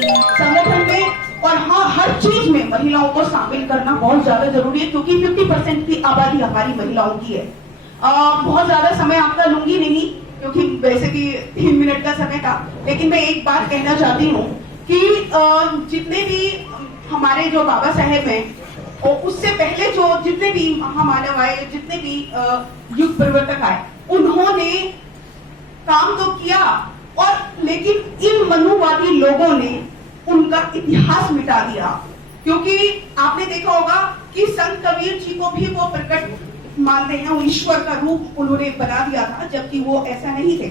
संगठन में और हाँ हर चीज में महिलाओं को शामिल करना बहुत ज्यादा जरूरी है, क्योंकि 50% की आबादी हमारी महिलाओं की है। बहुत ज्यादा समय आपका लूंगी नहीं, क्योंकि वैसे भी 3 मिनट का समय था, लेकिन मैं एक बात कहना चाहती हूँ कि जितने भी हमारे जो बाबा साहेब हैं और उससे पहले जो जितने भी महामानव आए, जितने भी युग परिवर्तक आए, उन्होंने काम तो किया, और लेकिन इन मनुवादी लोगों ने उनका इतिहास मिटा दिया। क्योंकि आपने देखा होगा कि संत कबीर जी को भी वो प्रकट मानते हैं, वो ईश्वर का रूप उन्होंने बना दिया था, जबकि वो ऐसा नहीं थे।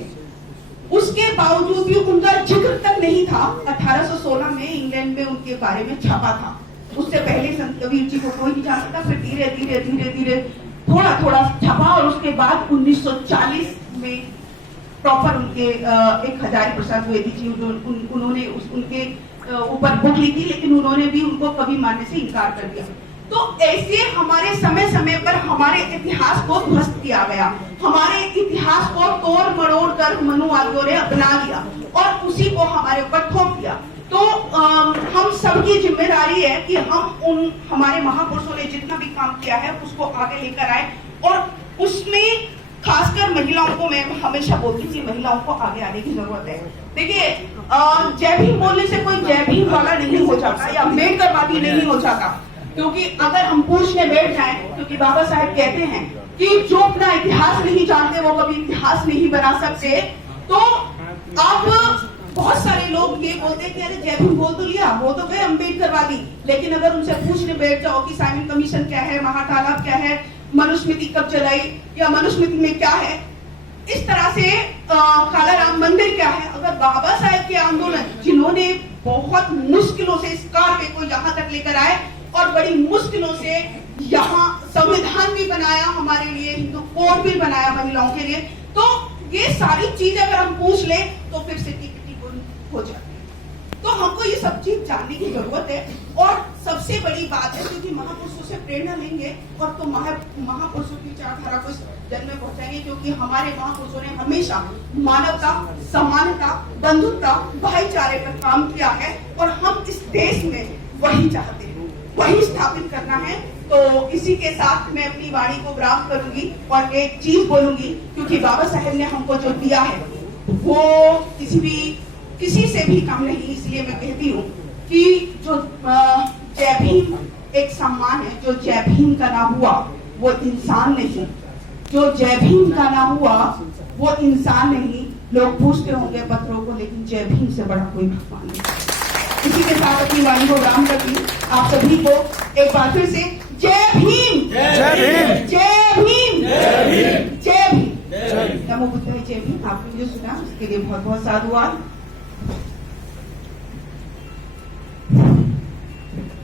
उसके बावजूद भी उनका जिक्र तक नहीं था। 1816 में इंग्लैंड में उनके बारे में छपा था। उससे पहले संत कबीर जी को कोई नहीं जानता था। फिर धीरे धीरे धीरे धीरे थोड़ा थोड़ा छपा, और उसके बाद 1940 में प्रॉपर उनके एक हजारी प्रसाद द्विवेदी जी उन्होंने उनके ऊपर बुक लिखी, लेकिन उन्होंने भी उनको कभी मानने से इनकार कर दिया। तो ऐसे हमारे समय समय पर हमारे इतिहास को ध्वस्त किया गया, हमारे इतिहास को तोड़ मरोड़ कर मनुवादियों ने अपना लिया और उसी को हमारे ऊपर थोप दिया। तो हम सबकी जिम्मेदारी है कि हम हमारे महापुरुषों ने जितना भी काम किया है उसको आगे लेकर आए, और उसमें खासकर महिलाओं को मैं हमेशा बोलती थी, महिलाओं को आगे आने की जरूरत है। देखिए, जय भीम बोलने से कोई जय भीम वाला नहीं हो जाता या अम्बेडकरवादी नहीं हो जाता, क्योंकि अगर हम पूछने बैठ जाएं, क्योंकि बाबा साहेब कहते हैं कि जो अपना इतिहास नहीं जानते वो कभी इतिहास नहीं बना सकते। तो अब बहुत सारे लोग ये बोलते हैं कि अरे जय भीम बोल तो लिया, वो तो गए अम्बेडकरवादी, लेकिन अगर उनसे पूछने बैठ जाओ कि साइमन कमीशन क्या है, महातालाब क्या है, मनुस्मृति कब चलाई, या मनुस्मृति में क्या है, इस तरह से काला राम मंदिर क्या है। अगर बाबा साहेब के आंदोलन, जिन्होंने बहुत मुश्किलों से इस कार्य को यहाँ तक लेकर आए और बड़ी मुश्किलों से यहाँ संविधान भी बनाया हमारे लिए, हिंदू कोड भी बनाया महिलाओं के लिए, तो ये सारी चीजें अगर हम पूछ ले तो फिर सिटी हो जाती है। तो हमको ये सब चीज जानने की जरूरत है। और सबसे बड़ी बात है, क्योंकि महापुरुषों से प्रेरणा लेंगे और तो महापुरुषों की विचारधारा को जन में पहुंचाएंगे, क्योंकि हमारे महापुरुषों ने हमेशा मानवता, समानता, बंधुता, भाईचारे पर काम किया है, और हम इस देश में वही चाहते हैं, वही स्थापित करना है। तो इसी के साथ मैं अपनी वाणी को विराम करूंगी और एक चीज बोलूंगी, क्योंकि बाबा साहेब ने हमको जो दिया है वो किसी से भी कम नहीं। इसलिए मैं कहती हूँ कि जो जय भीम एक सम्मान है, जो जय भीम का ना हुआ वो इंसान नहीं, जो जय भीम का ना हुआ वो इंसान नहीं। लोग पूछते होंगे पत्थरों को, लेकिन जय भीम से बड़ा कोई भगवान नहीं। इसी के साथ अपनी वाणी को विराम करती हूँ। आप सभी को एक बार फिर से जय भीम, जय भीम, जय भीम, जय भीम, जय भीम, नमो बुद्धाय, जय भीम। आपने मुझे सुना, उसके लिए बहुत बहुत साधुवाद।